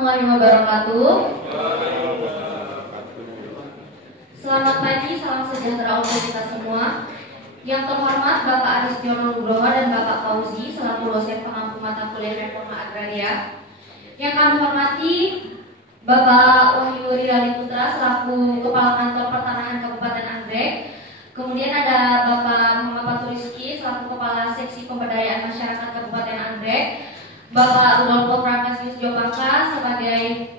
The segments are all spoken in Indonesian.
warahmatullahi wabarakatuh. Selamat pagi, salam sejahtera untuk kita semua. Yang terhormat Bapak Aris Jono Nugroho dan Bapak Fauzi selaku dosen pengampu mata kuliah Reforma Agraria. Yang kami hormati Bapak Wahyu Ridali Putra selaku Kepala Kantor Pertanahan Kabupaten Anggrek. Kemudian ada Bapak Muhammad Fatur Rizky selaku Kepala Seksi Pemberdayaan Masyarakat Kabupaten Anggrek. Bapak Rudolfo Frankasius Jopangka sebagai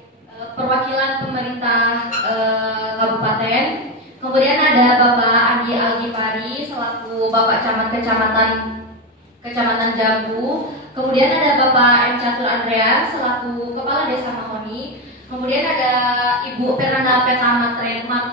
perwakilan pemerintah kabupaten. Kemudian ada Bapak Andi Algifari selaku Bapak Camat Kecamatan Jambu. Kemudian ada Bapak M. Catur Andreas selaku Kepala Desa Mahoni. Kemudian ada Ibu Fernanda Petama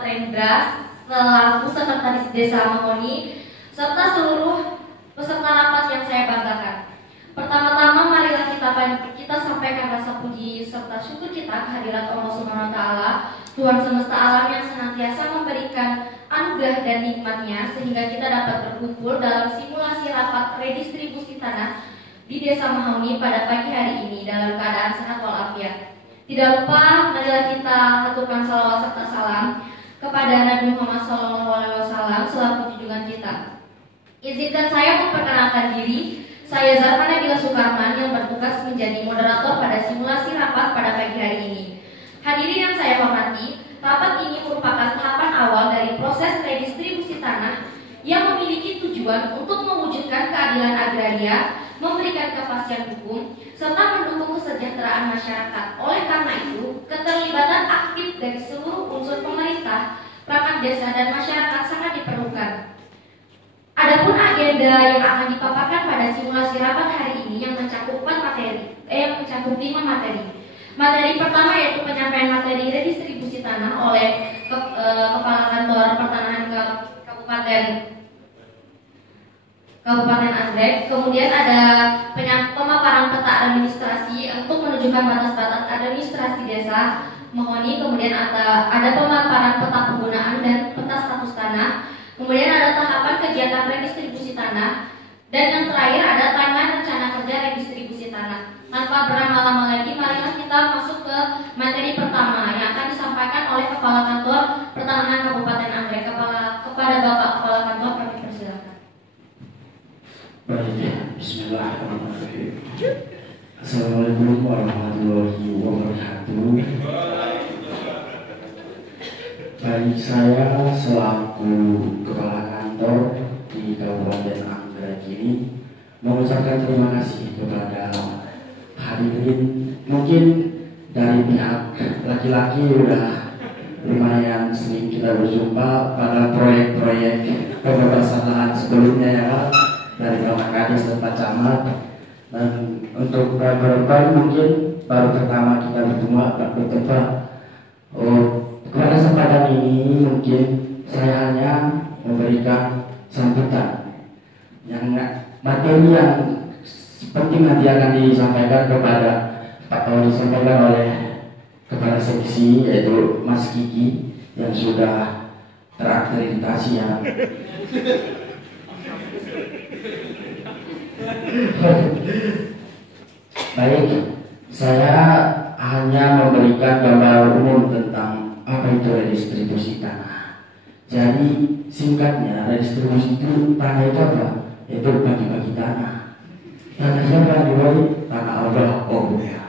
Trendras selaku Sekretaris Desa Mahoni, serta seluruh peserta rapat yang saya banggakan. Pertama-tama marilah kita sampaikan rasa puji serta syukur kita kehadirat Allah Subhanahu wa taala, Tuhan semesta alam yang senantiasa memberikan anugerah dan nikmatnya sehingga kita dapat berkumpul dalam simulasi rapat redistribusi tanah di Desa Mahoni pada pagi hari ini dalam keadaan sehat walafiat. Tidak lupa marilah kita haturkan salawat serta salam kepada Nabi Muhammad SAW selaku junjungan kita. Izinkan saya memperkenalkan diri. Saya Zarma Nabila Sukarman yang bertugas menjadi moderator pada simulasi rapat pada pagi hari ini. Hadirin yang saya hormati, rapat ini merupakan tahapan awal dari proses redistribusi tanah yang memiliki tujuan untuk mewujudkan keadilan agraria, memberikan kepastian hukum, serta mendukung kesejahteraan masyarakat. Oleh karena itu, keterlibatan aktif dari seluruh unsur pemerintah, perangkat desa, dan masyarakat sangat diperlukan. Adapun agenda yang akan dipaparkan pada simulasi rapat hari ini yang mencakup 5 materi. Materi pertama yaitu penyampaian materi redistribusi tanah oleh Kepala Kantor Pertanahan Kabupaten Anggrek. Kemudian ada pemaparan peta administrasi untuk menunjukkan batas-batas administrasi desa Mahoni. Kemudian ada pemaparan peta penggunaan dan peta status tanah. Kemudian ada tahapan kegiatan redistribusi tanah, dan yang terakhir ada timeline rencana kerja redistribusi tanah. Tanpa berlama-lama lagi, marilah kita masuk ke materi pertama yang akan disampaikan oleh Kepala Kantor Pertanahan Kabupaten Anggrek. Kepada Bapak Kepala Kantor kami persilakan. Baik, Bismillahirrahmanirrahim. Assalamualaikum warahmatullahi wabarakatuh. Baik, saya selaku Kepala Kantor di Kabupaten Anggrek ini mengucapkan terima kasih kepada hadirin. Mungkin dari pihak laki-laki udah lumayan sering kita berjumpa pada proyek-proyek pembebasan lahan sebelumnya ya Pak, dari Bapak Kadis dan Pak Camat. Dan untuk perempuan mungkin baru pertama kita bertemu. Pada kesempatan ini mungkin saya hanya memberikan sambutan yang materi yang penting nanti akan disampaikan oleh Kepala Seksi yaitu Mas Kiki yang sudah terakreditasi ya. Baik, saya hanya memberikan gambaran umum tentang apa itu redistribusi tanah. Jadi singkatnya redistribusi itu tanah itu apa? Itu bagi-bagi tanah. Tanah siapa yang dibagi? Tanah Allah. Oh ya.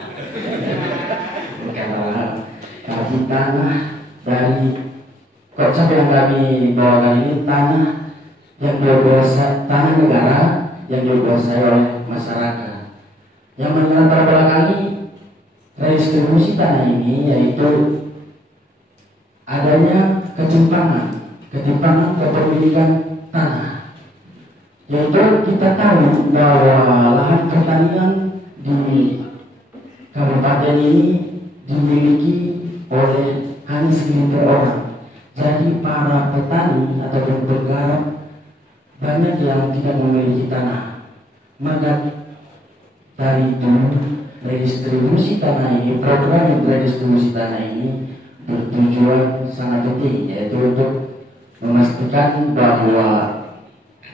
Tapi tanah dari konsep yang kami bawakan ini tanah yang dikuasai, tanah negara yang dikuasai oleh masyarakat. Yang melatar belakangi redistribusi tanah ini yaitu adanya ketimpangan kepemilikan tanah. Yaitu kita tahu bahwa lahan pertanian di kabupaten ini dimiliki oleh hanya segelintir orang. Jadi para petani ataupun penggarap banyak yang tidak memiliki tanah. Maka dari itu redistribusi tanah ini, program redistribusi tanah ini bertujuan sangat penting, yaitu untuk memastikan bahwa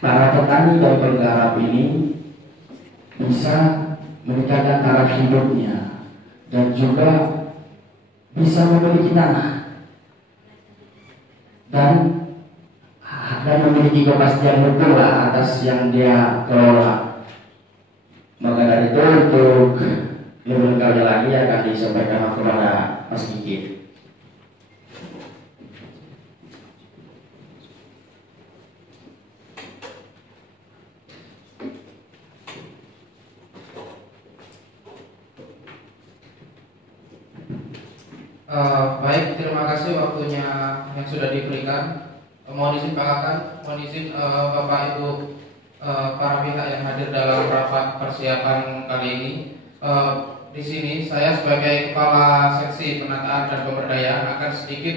para petani dan penggarap ini bisa meningkatkan taraf hidupnya dan juga bisa memiliki tanah dan memiliki kepastian hukum lah atas yang dia kelola. Maka dari itu untuk lebih lengkapnya lagi akan disampaikan kepada Mas Kiki. Baik, terima kasih waktunya yang sudah diberikan. Mohon izin Pak Kakan, mohon izin Bapak Ibu para pihak yang hadir dalam rapat persiapan kali ini. Di sini saya sebagai Kepala Seksi Penataan dan Pemberdayaan akan sedikit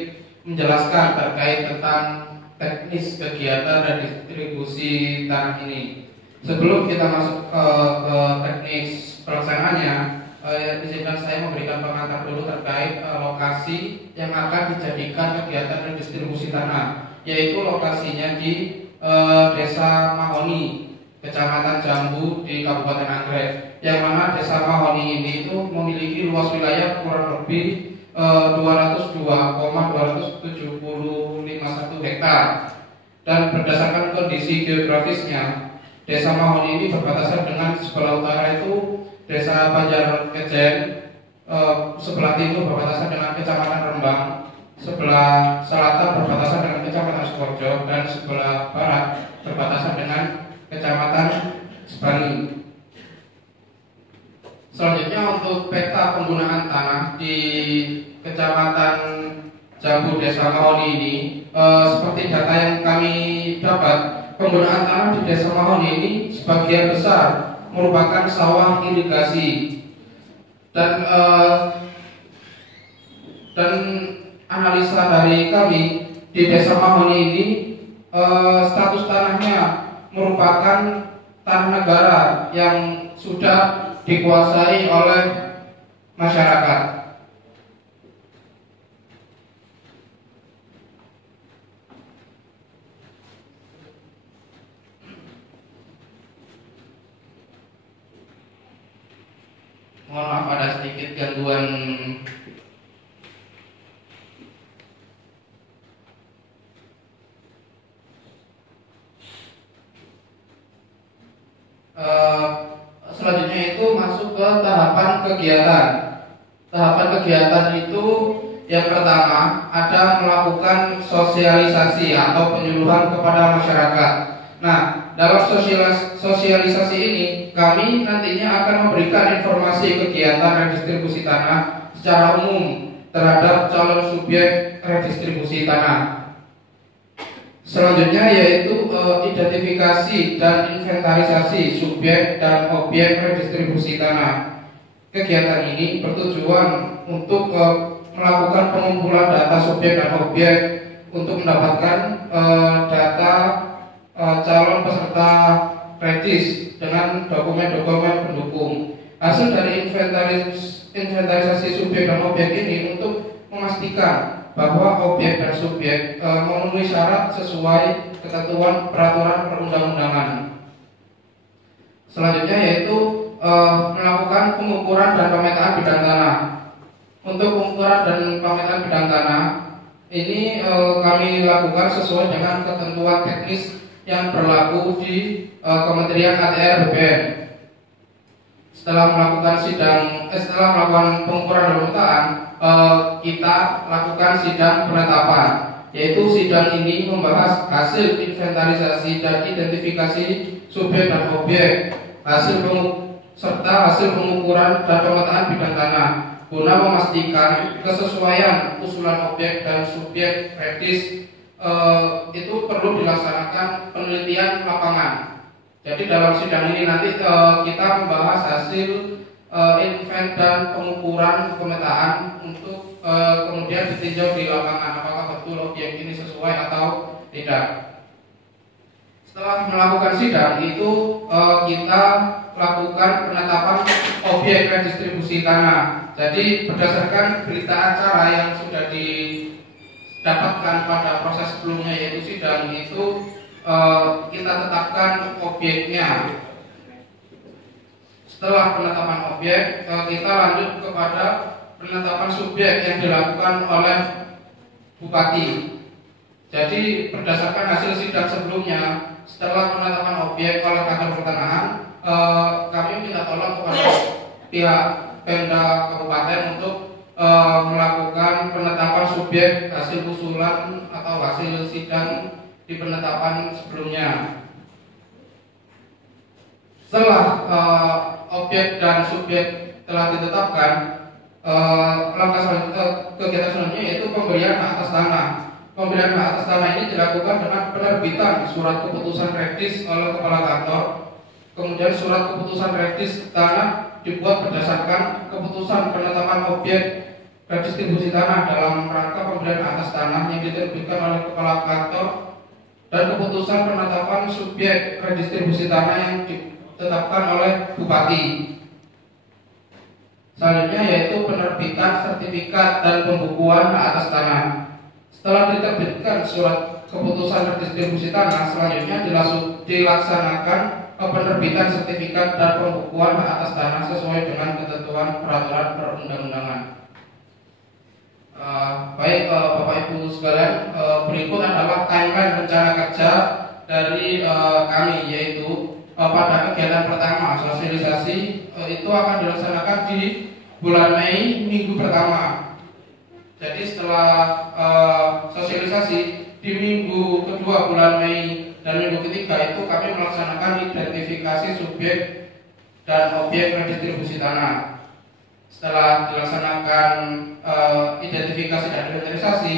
menjelaskan terkait tentang teknis kegiatan dan distribusi tanah ini. Sebelum kita masuk ke teknis pelaksanaannya, izinkan saya memberikan pengantar dulu terkait lokasi yang akan dijadikan kegiatan dan distribusi tanah, yaitu lokasinya di Desa Mahoni, Kecamatan Jambu di Kabupaten Nagreg, yang mana Desa Mahoni ini itu memiliki luas wilayah kurang lebih 202,271 hektar. Dan berdasarkan kondisi geografisnya, Desa Mahoni ini berbatasan dengan sebelah utara itu Desa Banjar Kejen, sebelah timur berbatasan dengan Kecamatan Rembang, sebelah selatan berbatasan dengan Kecamatan Sukoharjo, dan sebelah barat berbatasan dengan Kecamatan Sebani. Selanjutnya untuk peta penggunaan tanah di Kecamatan Jambu Desa Mahoni ini, seperti data yang kami dapat, penggunaan tanah di Desa Mahoni ini sebagian besar merupakan sawah irigasi, dan analisa dari kami di Desa Mahoni ini status tanahnya merupakan tanah negara yang sudah dikuasai oleh masyarakat. Mohon maaf ada sedikit gangguan. Selanjutnya itu masuk ke tahapan kegiatan. Tahapan kegiatan itu yang pertama ada melakukan sosialisasi atau penyuluhan kepada masyarakat. Nah, dalam sosialisasi ini kami nantinya akan memberikan informasi kegiatan redistribusi tanah secara umum terhadap calon subjek redistribusi tanah. Selanjutnya yaitu identifikasi dan inventarisasi subjek dan objek redistribusi tanah. Kegiatan ini bertujuan untuk melakukan pengumpulan data subjek dan objek untuk mendapatkan data calon peserta redis dengan dokumen-dokumen pendukung. Hasil dari inventarisasi subjek dan objek ini untuk memastikan bahwa objek dan subjek memenuhi syarat sesuai ketentuan peraturan perundang-undangan. Selanjutnya yaitu melakukan pengukuran dan pemetaan bidang tanah. Untuk pengukuran dan pemetaan bidang tanah ini kami lakukan sesuai dengan ketentuan teknis yang berlaku di Kementerian ATR BPN. Setelah melakukan pengukuran dan pemetaan, kita lakukan sidang penetapan, yaitu sidang ini membahas hasil inventarisasi dan identifikasi subjek dan objek, serta hasil pengukuran dan pemetaan bidang tanah, guna memastikan kesesuaian usulan objek dan subjek redis itu perlu dilaksanakan penelitian lapangan. Jadi dalam sidang ini nanti kita membahas hasil invent dan pengukuran pemetaan untuk kemudian ditinjau di lapangan apakah betul objek ini sesuai atau tidak. Setelah melakukan sidang itu kita lakukan penetapan objek redistribusi tanah. Jadi berdasarkan berita acara yang sudah didapatkan pada proses sebelumnya yaitu sidang itu kita tetapkan objeknya. Setelah penetapan objek, kita lanjut kepada penetapan subjek yang dilakukan oleh Bupati. Jadi berdasarkan hasil sidang sebelumnya, setelah penetapan objek oleh kantor pertanahan, kami minta tolong kepada pihak Pemda Kabupaten untuk melakukan penetapan subjek hasil usulan atau hasil sidang di penetapan sebelumnya. Setelah objek dan subjek telah ditetapkan, kegiatan selanjutnya yaitu pemberian hak atas tanah. Pemberian hak atas tanah ini dilakukan dengan penerbitan surat keputusan rektis oleh kepala kantor. Kemudian surat keputusan rektis tanah dibuat berdasarkan keputusan penetapan objek redistribusi tanah dalam rangka pemberian atas tanah yang diterbitkan oleh kepala kantor dan keputusan penetapan subjek redistribusi tanah yang ditetapkan oleh Bupati. Selanjutnya yaitu penerbitan sertifikat dan pembukuan hak atas tanah. Setelah diterbitkan surat keputusan redistribusi tanah, selanjutnya dilaksanakan penerbitan sertifikat dan pembukuan hak atas tanah sesuai dengan ketentuan peraturan perundang-undangan. Baik Bapak Ibu sekalian, berikut adalah timeline rencana kerja dari kami, yaitu pada kegiatan pertama sosialisasi itu akan dilaksanakan di bulan Mei minggu pertama. Jadi setelah sosialisasi di minggu kedua bulan Mei dan minggu ketiga itu kami melaksanakan identifikasi subjek dan objek redistribusi tanah. Setelah dilaksanakan identifikasi dan inventarisasi,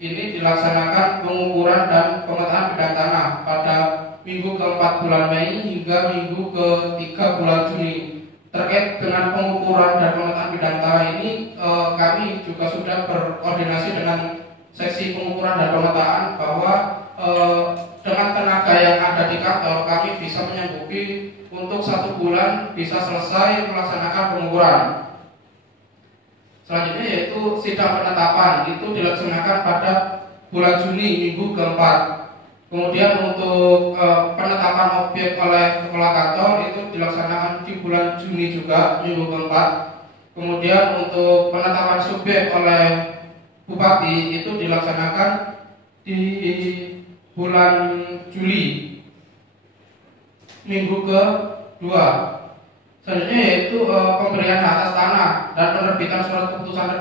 ini dilaksanakan pengukuran dan pemetaan bidang tanah pada minggu keempat bulan Mei hingga minggu ketiga bulan Juni. Terkait dengan pengukuran dan pemetaan bidang tanah ini, kami juga sudah berkoordinasi dengan seksi pengukuran dan pemetaan bahwa dengan tenaga yang ada di kantor kami bisa menyanggupi untuk 1 bulan bisa selesai melaksanakan pengukuran. Selanjutnya yaitu sidang penetapan itu dilaksanakan pada bulan Juni minggu keempat. Kemudian untuk penetapan objek oleh kepala kantor itu dilaksanakan di bulan Juni juga minggu keempat. Kemudian untuk penetapan subjek oleh Bupati itu dilaksanakan di bulan Juli minggu kedua. Selanjutnya yaitu pemberian hak atas tanah dan penerbitan surat keputusan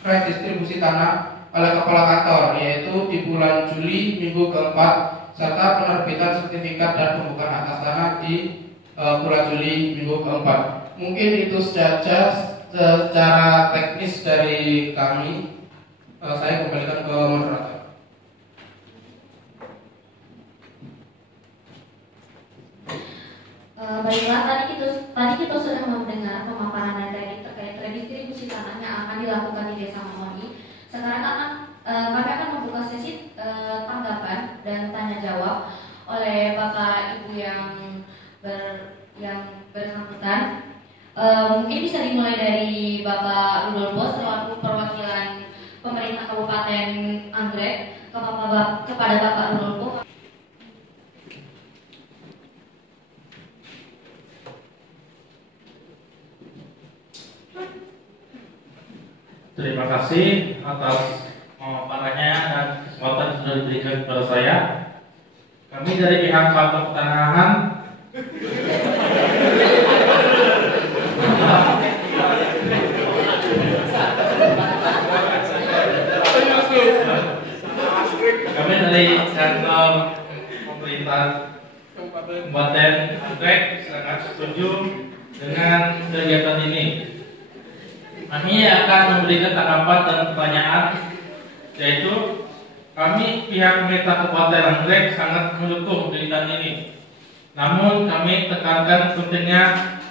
redistribusi tanah oleh kepala kantor, yaitu di bulan Juli minggu keempat, serta penerbitan sertifikat dan pembukaan hak atas tanah di bulan Juli minggu keempat. Mungkin itu saja secara teknis dari kami. Saya kembalikan ke moderator. Baiklah, tadi kita sudah mendengar pemaparan dari terkait redistribusi tanah yang akan dilakukan di Desa Mamoni. Sekarang kami akan membuka sesi tanggapan dan tanya jawab oleh Bapak Ibu yang bersangkutan. Mungkin bisa dimulai dari Bapak Rudolfo selaku perwakilan pemerintah Kabupaten Anggrek kepada Bapak Rudolfo. Terima kasih atas pemaparannya dan kesempatan yang sudah diberikan kepada saya. Kami dari pihak kantor pertanahan pemerintah Kabupaten Anggrek sangat setuju dengan kegiatan ini. Kami akan memberikan tanggapan dan pertanyaan, yaitu kami pihak pemerintah Kabupaten Anggrek sangat mendukung kegiatan ini. Namun kami tekankan pentingnya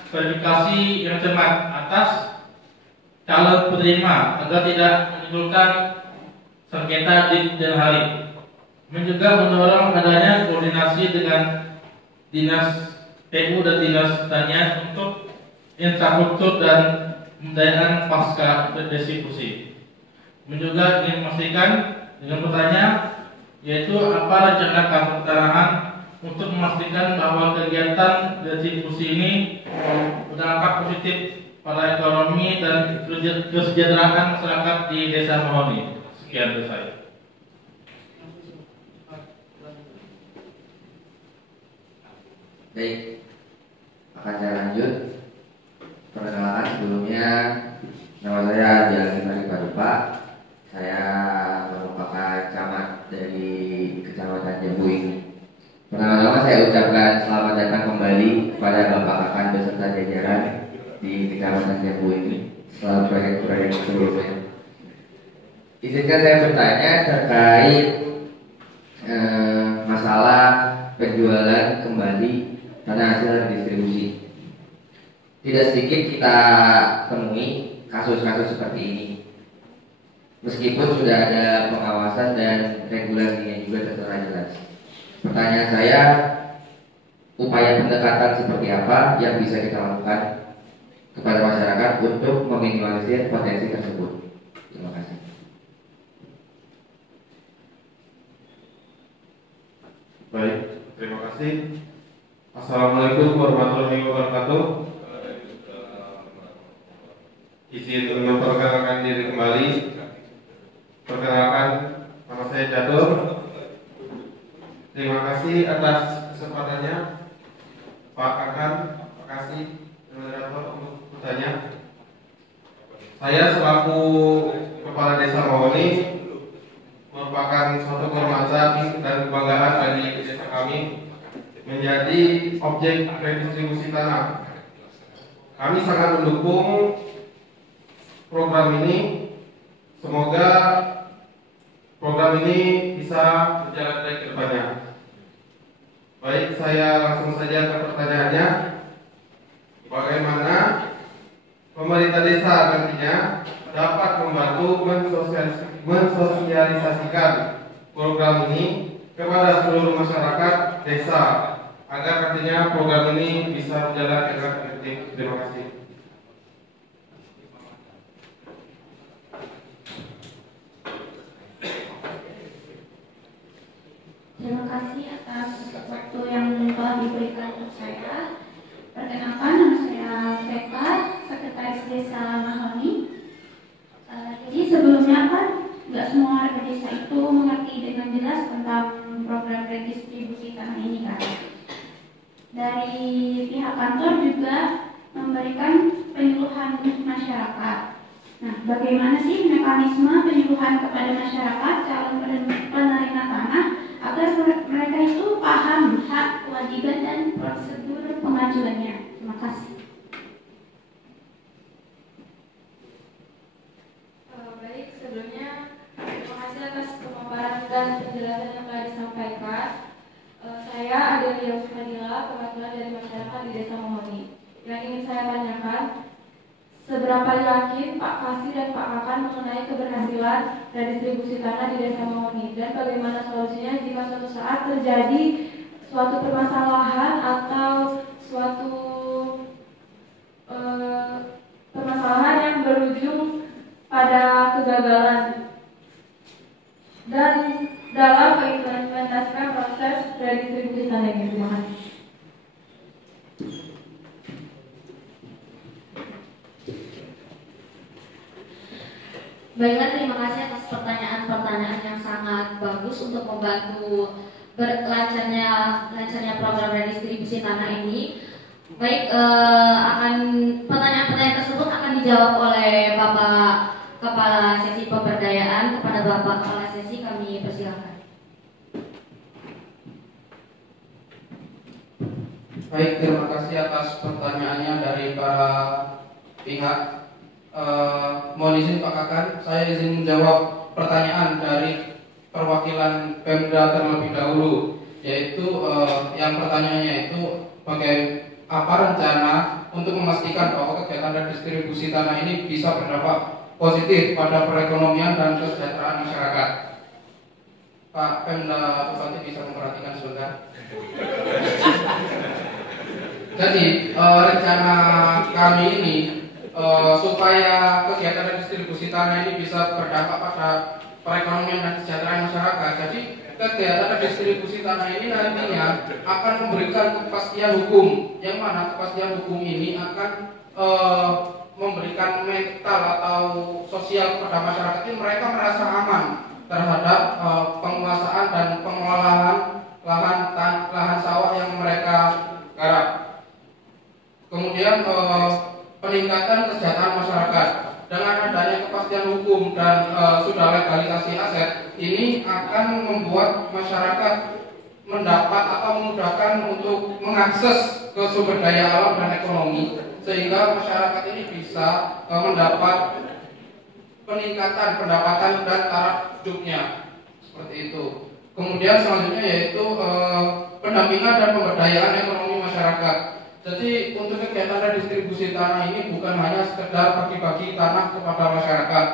verifikasi yang cermat atas calon penerima agar tidak menimbulkan sengketa di kemudian hari. Kami juga mendorong adanya koordinasi dengan Dinas PU dan Dinas Pertanian untuk infrastruktur dan pembiayaan pasca distribusi. Kami juga ingin memastikan dengan bertanya, yaitu apa rencana kantor pertanahan untuk memastikan bahwa kegiatan distribusi ini berdampak positif pada ekonomi dan kesejahteraan masyarakat di Desa Mahoni. Sekian dari saya. Baik, akan saya lanjut. Perkenalkan sebelumnya, nama saya Jalan Fari Padupa. Saya merupakan camat dari Kecamatan Jambu ini. Pertama-tama saya ucapkan selamat datang kembali kepada Bapak Kakan beserta jajaran di Kecamatan Jambu ini. Selamat proyek-proyek sebelumnya. Izinkan saya bertanya terkait masalah penjualan kembali tanah hasil distribusi. Tidak sedikit kita temui kasus-kasus seperti ini. Meskipun sudah ada pengawasan dan regulasinya juga tertera jelas. Pertanyaan saya, upaya pendekatan seperti apa yang bisa kita lakukan kepada masyarakat untuk meminimalisir potensi tersebut? Terima kasih. Baik, terima kasih. Assalamualaikum warahmatullahi wabarakatuh. Izin memperkenalkan diri kembali. Perkenalkan, nama saya Catur. Terima kasih atas kesempatannya, Pak Kakan. Terima kasih moderator untuk bertanya. Saya selaku Kepala Desa Mahoni merupakan suatu kehormatan dan kebanggaan bagi desa kami menjadi objek redistribusi tanah. Kami sangat mendukung program ini. Semoga program ini bisa berjalan baik ke depannya. Baik, saya langsung saja ke pertanyaannya. Bagaimana pemerintah desa nantinya dapat membantu mensosialisasikan program ini kepada seluruh masyarakat desa agar nantinya program ini bisa berjalan dengan efektif. Terima kasih. Terima kasih atas waktu yang telah diberikan untuk saya. Perkenalkan, nama saya Veka, Sekretaris Desa Mahoni. Jadi sebelumnya kan nggak semua warga desa itu mengerti dengan jelas tentang program redistribusi tanah ini kan. Dari pihak kantor juga memberikan penyuluhan untuk masyarakat. Nah, bagaimana sih mekanisme penyuluhan kepada masyarakat calon penerima tanah agar mereka itu paham hak, kewajiban, dan prosedur pengajuannya? Terima kasih. Baik, sebelumnya terima kasih atas pemaparan dan penjelasan yang telah disampaikan. Saya Adelia Fadila, perwakilan dari masyarakat di Desa Mahoni. Yang ingin saya tanyakan, seberapa yakin Pak Kasih dan Pak Kakan mengenai keberhasilan redistribusi tanah di Desa Mahoni, dan bagaimana solusinya jika suatu saat terjadi suatu permasalahan atau suatu permasalahan yang berujung pada kegagalan dan dalam mengimplementasikan proses redistribusi tanah ini? Terima kasih. Baiklah, terima kasih atas pertanyaan-pertanyaan yang sangat bagus untuk membantu lancarnya program redistribusi tanah ini. Baik, pertanyaan-pertanyaan tersebut akan dijawab oleh Bapak Kepala Sesi Pemberdayaan. Kepada Bapak Kepala Sesi kami persilakan. Baik, terima kasih atas pertanyaannya dari para pihak. Mohon izin Pak Kakan, saya izin menjawab pertanyaan dari perwakilan Pemda terlebih dahulu, yaitu yang pertanyaannya itu apa rencana untuk memastikan bahwa kegiatan redistribusi tanah ini bisa berdampak positif pada perekonomian dan kesejahteraan masyarakat. Pak Pemda Bupati bisa memperhatikan sebentar. Jadi rencana kami ini supaya kegiatan redistribusi tanah ini bisa berdampak pada perekonomian dan kesejahteraan masyarakat. Jadi kegiatan redistribusi tanah ini nantinya akan memberikan kepastian hukum, yang mana kepastian hukum ini akan vital atau sosial kepada masyarakat ini, mereka merasa aman terhadap penguasaan dan pengelolaan lahan sawah yang mereka garap. Kemudian peningkatan kesejahteraan masyarakat dengan adanya kepastian hukum dan sudah legalisasi aset ini akan membuat masyarakat mendapat atau memudahkan untuk mengakses ke sumber daya alam dan ekonomi, sehingga masyarakat ini bisa mendapat peningkatan pendapatan dan taraf hidupnya, seperti itu. Kemudian selanjutnya yaitu pendampingan dan pemberdayaan ekonomi masyarakat. Jadi untuk kegiatan redistribusi tanah ini bukan hanya sekedar bagi-bagi tanah kepada masyarakat,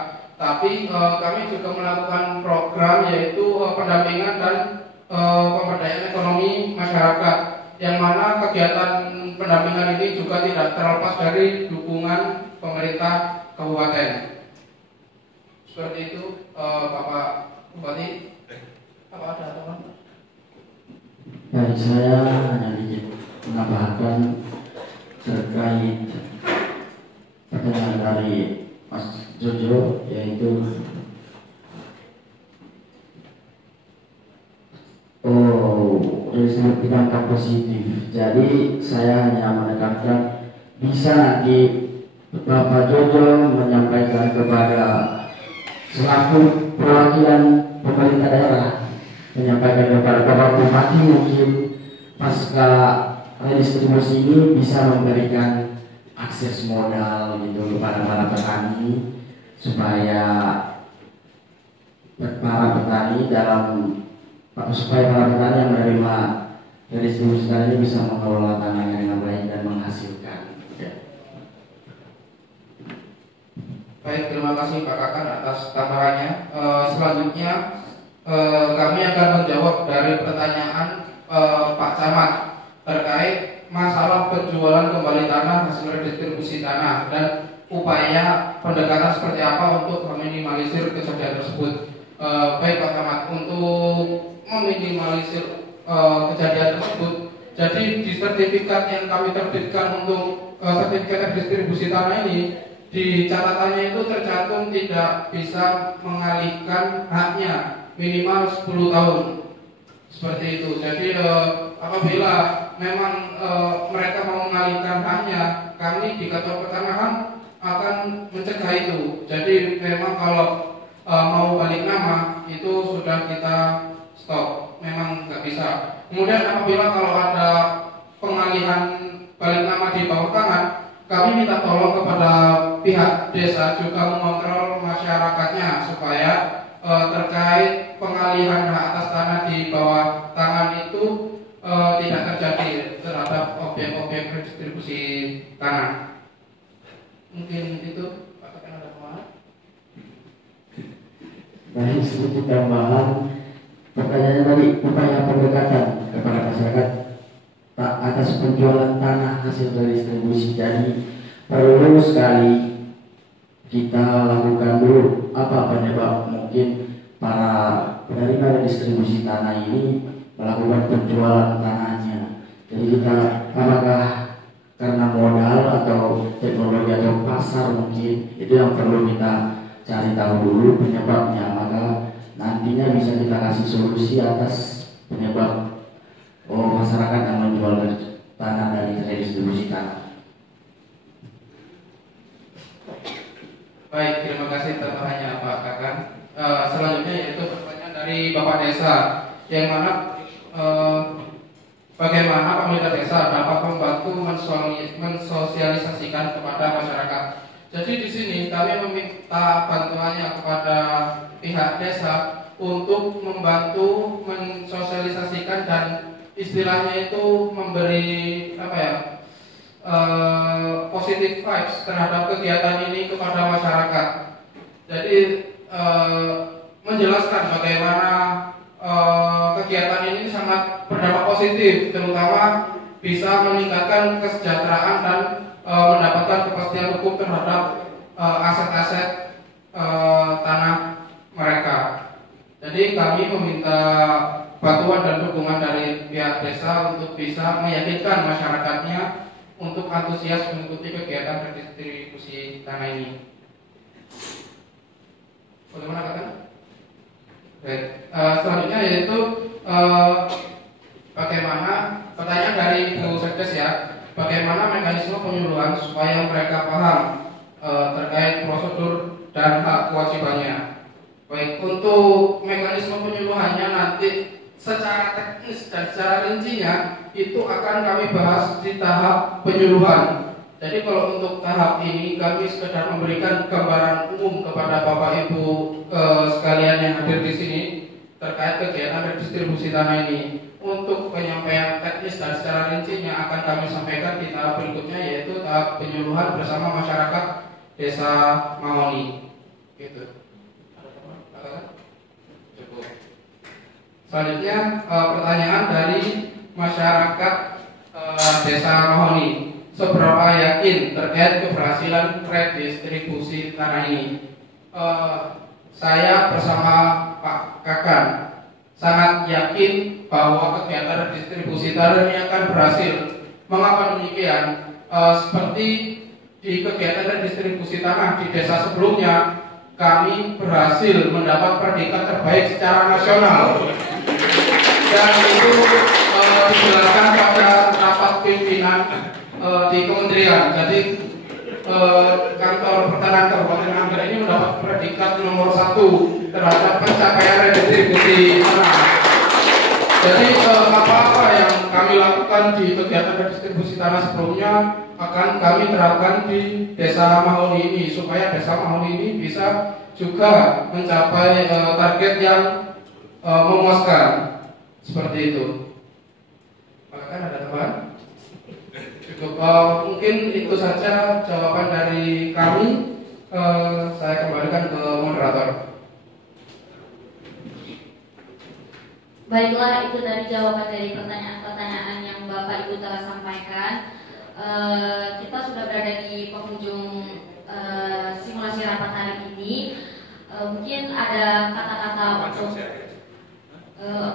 tapi kami juga melakukan program yaitu pendampingan dan pemberdayaan ekonomi masyarakat, yang mana kegiatan pendampingan ini juga tidak terlepas dari dukungan pemerintah kabupaten. Seperti itu, Bapak Bupati. Apa ada teman? Dari saya hanya ingin menambahkan terkait pertanyaan dari Mas Jojo, yaitu redistribusi dampak positif. Jadi saya hanya menekankan bisa nanti Bapak Jojo menyampaikan kepada selaku perwakilan pemerintah daerah, menyampaikan kepada Bapak Bupati mungkin pasca redistribusi ini bisa memberikan akses modal gitu kepada para petani, supaya para petani supaya para petani yang menerima redistribusi tanah ini bisa mengelola tanahnya dengan baik dan menghasilkan. Ya. Baik, terima kasih Pak Kakan atas tambahannya. Selanjutnya kami akan menjawab dari pertanyaan Pak Camat terkait masalah penjualan kembali tanah hasil redistribusi tanah dan upaya pendekatan seperti apa untuk meminimalisir kejadian tersebut. Baik Pak Camat, untuk meminimalisir kejadian tersebut, jadi di sertifikat yang kami terbitkan untuk sertifikat redistribusi tanah ini, di catatannya itu tercantum tidak bisa mengalihkan haknya minimal 10 tahun, seperti itu. Jadi apabila memang mereka mau mengalihkan haknya, kami di kantor pertanahan akan mencegah itu. Jadi memang kalau mau balik nama itu sudah kita stop, memang nggak bisa. Kemudian apabila kalau ada pengalihan balik nama di bawah tangan, kami minta tolong kepada pihak desa juga mengontrol masyarakatnya supaya terkait pengalihan hak atas tanah di bawah tangan itu tidak terjadi terhadap objek-objek redistribusi tanah. Mungkin itu Pak Kakan ada tambahan. Baik, sedikit tambahan. Pertanyaannya tadi, upaya pendekatan kepada masyarakat atas penjualan tanah hasil redistribusi. Jadi perlu sekali kita lakukan dulu apa penyebab mungkin para penerima redistribusi tanah ini melakukan penjualan tanahnya. Jadi kita apakah karena modal atau teknologi atau pasar, mungkin itu yang perlu kita cari tahu dulu penyebabnya, maka nantinya bisa kita kasih solusi atas penyebab masyarakat yang menjual tanah dari redistribusi tanah. Baik, terima kasih tambahannya Pak Kakan. Selanjutnya yaitu pertanyaan dari Bapak Desa, yang mana bagaimana pemerintah desa dapat membantu mensosialisasikan kepada masyarakat. Jadi di sini kami meminta bantuannya kepada pihak desa untuk membantu mensosialisasikan dan istilahnya itu memberi positive vibes terhadap kegiatan ini kepada masyarakat. Jadi menjelaskan bagaimana kegiatan ini sangat berdampak positif, terutama bisa meningkatkan kesejahteraan dan mendapatkan kepastian hukum terhadap aset-aset tanah mereka. Jadi kami meminta bantuan dan dukungan dari pihak desa untuk bisa meyakinkan masyarakatnya untuk antusias mengikuti kegiatan redistribusi tanah ini. Bagaimana katakan? Baik. Selanjutnya yaitu bagaimana pertanyaan dari Ibu Sekdes ya, bagaimana mekanisme penyuluhan supaya mereka paham terkait prosedur dan hak kewajibannya. Baik, untuk mekanisme penyuluhannya nanti secara teknis dan secara rincinya itu akan kami bahas di tahap penyuluhan. Jadi kalau untuk tahap ini kami sekedar memberikan gambaran umum kepada Bapak Ibu sekalian yang hadir di sini terkait kegiatan redistribusi tanah ini. Untuk penyampaian teknis dan secara rincinya akan kami sampaikan di tahap berikutnya, yaitu tahap penyuluhan bersama masyarakat Desa Mahoni. Gitu. Cukup. Selanjutnya pertanyaan dari masyarakat Desa Mahoni. Seberapa yakin terkait keberhasilan redistribusi tanah ini? Saya bersama Pak Kakan sangat yakin bahwa kegiatan redistribusi tanah ini akan berhasil. Mengapa demikian? Seperti di kegiatan redistribusi tanah di desa sebelumnya, kami berhasil mendapat predikat terbaik secara nasional. Dan itu dijelaskan pada rapat pimpinan di kementerian. Jadi kantor pertanahan Kabupaten Anggrek ini mendapat predikat nomor 1 terhadap pencapaian redistribusi tanah. Jadi apa-apa yang kami lakukan di kegiatan redistribusi tanah sebelumnya akan kami terapkan di Desa Mahoni ini, supaya Desa Mahoni ini bisa juga mencapai target yang memuaskan. Seperti itu. Apakah ada tambahan? Cukup, mungkin itu saja jawaban dari kami. Saya kembalikan ke moderator. Baiklah, itu dari jawaban dari pertanyaan-pertanyaan yang Bapak Ibu telah sampaikan. Kita sudah berada di penghujung simulasi rapat hari ini. Mungkin ada kata-kata untuk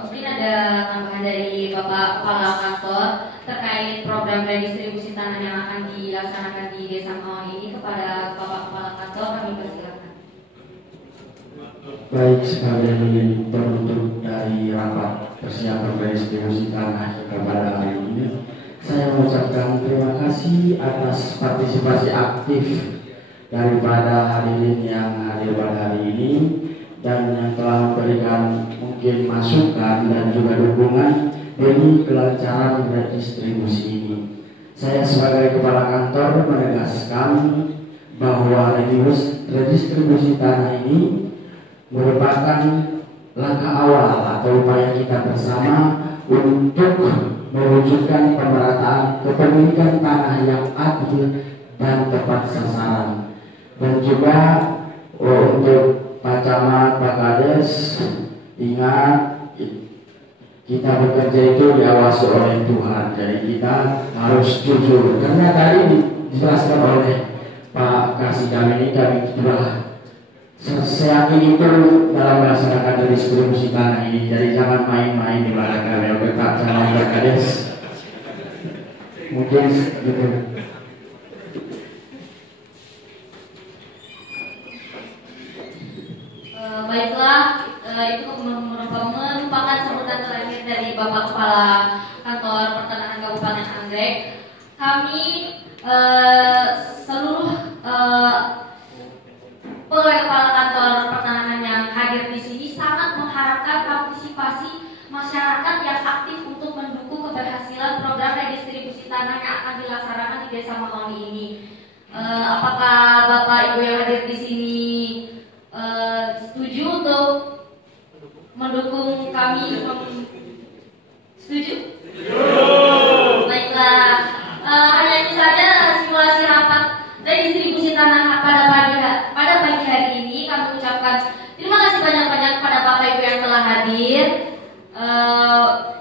mungkin ada tambahan dari Bapak Kepala Kantor terkait program redistribusi tanah yang akan dilaksanakan di Desa Mahoni ini. Kepada Bapak Kepala Kantor kami persilakan. Baik, sebagai penutup dari rapat persiapan redistribusi tanah pada hari ini, saya mengucapkan terima kasih atas partisipasi aktif daripada hadirin yang hadir pada hari ini dan yang telah memberikan mungkin masukan dan juga dukungan demi kelancaran redistribusi ini. Saya sebagai kepala kantor menegaskan bahwa redistribusi tanah ini merupakan langkah awal atau upaya kita bersama untuk mewujudkan pemerataan kepemilikan tanah yang adil dan tepat sasaran. Dan juga untuk Pak Camat, Pak Kades, ingat kita bekerja itu diawasi oleh Tuhan. Jadi kita harus jujur. Karena tadi dijelaskan oleh Pak Kasih kami sudah seyakin itu dalam melaksanakan redistribusi tanah ini. Jadi jangan main-main di belakang kami. Pak Camat, Pak Kades, mungkin gitu. Baiklah, itu merupakan sambutan terakhir dari Bapak Kepala Kantor Pertanahan Kabupaten Anggrek. Kami seluruh pegawai kepala kantor pertanahan yang hadir di sini sangat mengharapkan partisipasi masyarakat yang aktif untuk mendukung keberhasilan program redistribusi tanah yang akan dilaksanakan di Desa Mahoni ini. Apakah Bapak Ibu yang hadir di sini setuju untuk mendukung kami? Setuju? Baiklah, hanya itu saja simulasi rapat redistribusi tanah pada pagi hari ini. Kami ucapkan terima kasih banyak-banyak kepada Bapak Ibu yang telah hadir.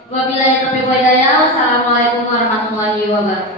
Wabillahi taufiq wal hidayah. Wassalamualaikum warahmatullahi wabarakatuh.